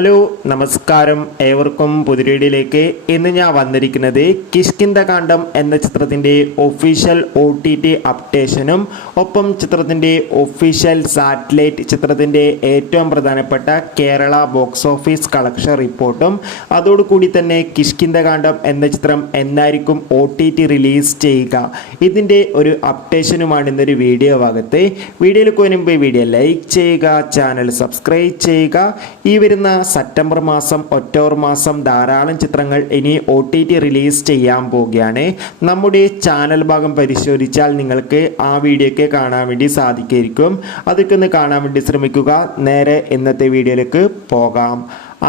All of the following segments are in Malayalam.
ഹലോ നമസ്കാരം, ഏവർക്കും പുതിരീടിയിലേക്ക്. ഇന്ന് ഞാൻ വന്നിരിക്കുന്നത് കിഷ്കിന്ധകാണ്ഡം എന്ന ചിത്രത്തിൻ്റെ ഒഫീഷ്യൽ OTT അപ്ഡേഷനും ഒപ്പം ചിത്രത്തിൻ്റെ ഒഫീഷ്യൽ സാറ്റലൈറ്റ് ചിത്രത്തിൻ്റെ ഏറ്റവും പ്രധാനപ്പെട്ട കേരള ബോക്സ് ഓഫീസ് കളക്ഷൻ റിപ്പോർട്ടും അതോടുകൂടി തന്നെ കിഷ്കിന്ധകാണ്ഡം എന്ന ചിത്രം എന്നായിരിക്കും OTT റിലീസ് ചെയ്യുക, ഇതിൻ്റെ ഒരു അപ്ഡേഷനുമാണ് ഇന്നൊരു വീഡിയോ ഭാഗത്ത്. വീഡിയോയിൽ മുൻപ് വീഡിയോ ലൈക്ക് ചെയ്യുക, ചാനൽ സബ്സ്ക്രൈബ് ചെയ്യുക. ഈ വരുന്ന സെപ്റ്റംബർ മാസം, ഒക്ടോബർ മാസം ധാരാളം ചിത്രങ്ങൾ ഇനി OTT റിലീസ് ചെയ്യാൻ പോവുകയാണ്. നമ്മുടെ ചാനൽ ഭാഗം പരിശോധിച്ചാൽ നിങ്ങൾക്ക് ആ വീഡിയോയ്ക്ക് കാണാൻ വേണ്ടി സാധിക്കുമായിരിക്കും. അതൊക്കെ ഒന്ന് കാണാൻ വേണ്ടി ശ്രമിക്കുക. നേരെ ഇന്നത്തെ വീഡിയോയിലേക്ക് പോകാം.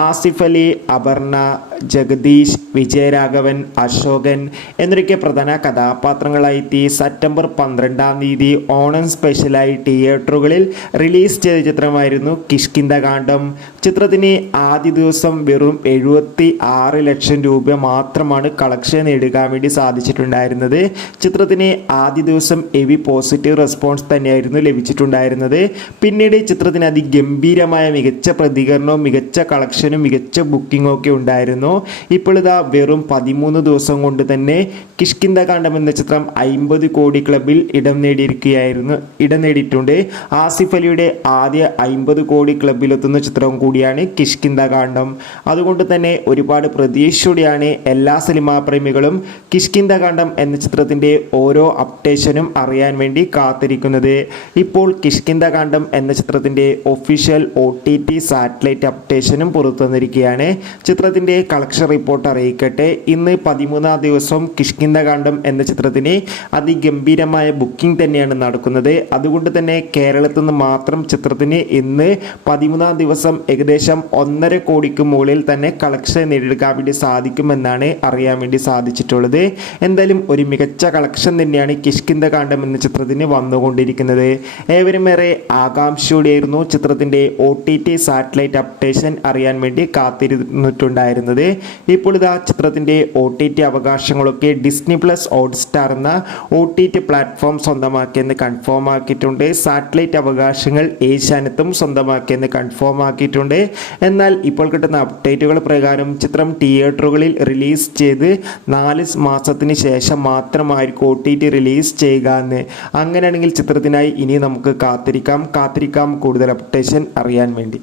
ആസിഫ് അലി, അപർണ, ജഗദീഷ്, വിജയരാഘവൻ, അശോകൻ എന്നൊക്കെ പ്രധാന കഥാപാത്രങ്ങളായി സെപ്റ്റംബർ 12-ാം തീയതി ഓണം സ്പെഷ്യലായി തിയേറ്ററുകളിൽ റിലീസ് ചെയ്ത ചിത്രമായിരുന്നു കിഷ്കിന്ധകാണ്ഡം. ചിത്രത്തിന് ആദ്യ ദിവസം വെറും 76 ലക്ഷം രൂപ മാത്രമാണ് കളക്ഷൻ നേടുവാൻ വേണ്ടി സാധിച്ചിട്ടുണ്ടായിരുന്നത്. ചിത്രത്തിന് ആദ്യ ദിവസം ഹെവി പോസിറ്റീവ് റെസ്പോൺസ് തന്നെയായിരുന്നു ലഭിച്ചിട്ടുണ്ടായിരുന്നത്. പിന്നീട് ചിത്രത്തിന് അതിഗംഭീരമായ മികച്ച പ്രതികരണവും മികച്ച കളക്ഷൻ മികച്ച ബുക്കിംഗ് ഒക്കെ ഉണ്ടായിരുന്നു. ഇപ്പോൾ ഇതാ വെറും 13 ദിവസം കൊണ്ട് തന്നെ കിഷ്കിന്ധകാണ്ഡം എന്ന ചിത്രം 50 കോടി ക്ലബിൽ ഇടം നേടിയിട്ടുണ്ട്. ആസിഫ് അലിയുടെ ആദ്യ 50 കോടി ക്ലബിലെത്തുന്ന ചിത്രം കൂടിയാണ് കിഷ്കിന്ധകാണ്ഡം. അതുകൊണ്ട് തന്നെ ഒരുപാട് പ്രതീക്ഷയോടെയാണ് എല്ലാ സിനിമാ പ്രേമികളും കിഷ്കിന്ധകാണ്ഡം എന്ന ചിത്രത്തിൻ്റെ ഓരോ അപ്ഡേഷനും അറിയാൻ വേണ്ടി കാത്തിരിക്കുന്നത്. ഇപ്പോൾ കിഷ്കിന്ധകാണ്ഡം എന്ന ചിത്രത്തിൻ്റെ ഒഫീഷ്യൽ OTT സാറ്റലൈറ്റ് അപ്ഡേഷനും പുറത്തുവന്നിരിക്കുകയാണ്. ചിത്രത്തിൻ്റെ കളക്ഷൻ റിപ്പോർട്ട് അറിയിക്കട്ടെ. ഇന്ന് 13-ാം ദിവസം കിഷ്കിന്ധകാണ്ഡം എന്ന ചിത്രത്തിന് അതിഗംഭീരമായ ബുക്കിംഗ് തന്നെയാണ് നടക്കുന്നത്. അതുകൊണ്ട് തന്നെ കേരളത്തിൽ നിന്ന് മാത്രം ചിത്രത്തിന് ഇന്ന് 13-ാം ദിവസം ഏകദേശം 1.5 കോടിക്ക് മുകളിൽ തന്നെ കളക്ഷൻ നേടിയെടുക്കാൻ വേണ്ടി സാധിക്കുമെന്നാണ് അറിയാൻ വേണ്ടി സാധിച്ചിട്ടുള്ളത്. എന്തായാലും ഒരു മികച്ച കളക്ഷൻ തന്നെയാണ് കിഷ്കിന്ധകാണ്ഡം എന്ന ചിത്രത്തിന് വന്നുകൊണ്ടിരിക്കുന്നത്. ഏവരും ഏറെ ആകാംക്ഷയോടെയായിരുന്നു ചിത്രത്തിൻ്റെ OTT സാറ്റലൈറ്റ് അപ്ഡേഷൻ അറിയാൻ വേണ്ടി കാത്തിരുന്നിട്ടുണ്ടായിരുന്നത്. ഇപ്പോൾ ഇതാ ചിത്രത്തിൻ്റെ OTT അവകാശങ്ങളൊക്കെ ഡിസ്നി പ്ലസ് ഹോട്ട്സ്റ്റാർ എന്ന OTT പ്ലാറ്റ്ഫോം സ്വന്തമാക്കിയെന്ന് കൺഫേം ആക്കിയിട്ടുണ്ട്. സാറ്റലൈറ്റ് അവകാശങ്ങൾ ഏഷ്യാനെറ്റും സ്വന്തമാക്കിയെന്ന് കൺഫേം ആക്കിയിട്ടുണ്ട്. എന്നാൽ ഇപ്പോൾ കിട്ടുന്ന അപ്ഡേറ്റുകൾ പ്രകാരം ചിത്രം തിയേറ്ററുകളിൽ റിലീസ് ചെയ്ത് 4 മാസത്തിന് ശേഷം മാത്രമായിരിക്കും OTT റിലീസ് ചെയ്യുക എന്ന്. അങ്ങനെയാണെങ്കിൽ ചിത്രത്തിനായി ഇനി നമുക്ക് കാത്തിരിക്കാം കൂടുതൽ അപ്ഡേഷൻ അറിയാൻ വേണ്ടി.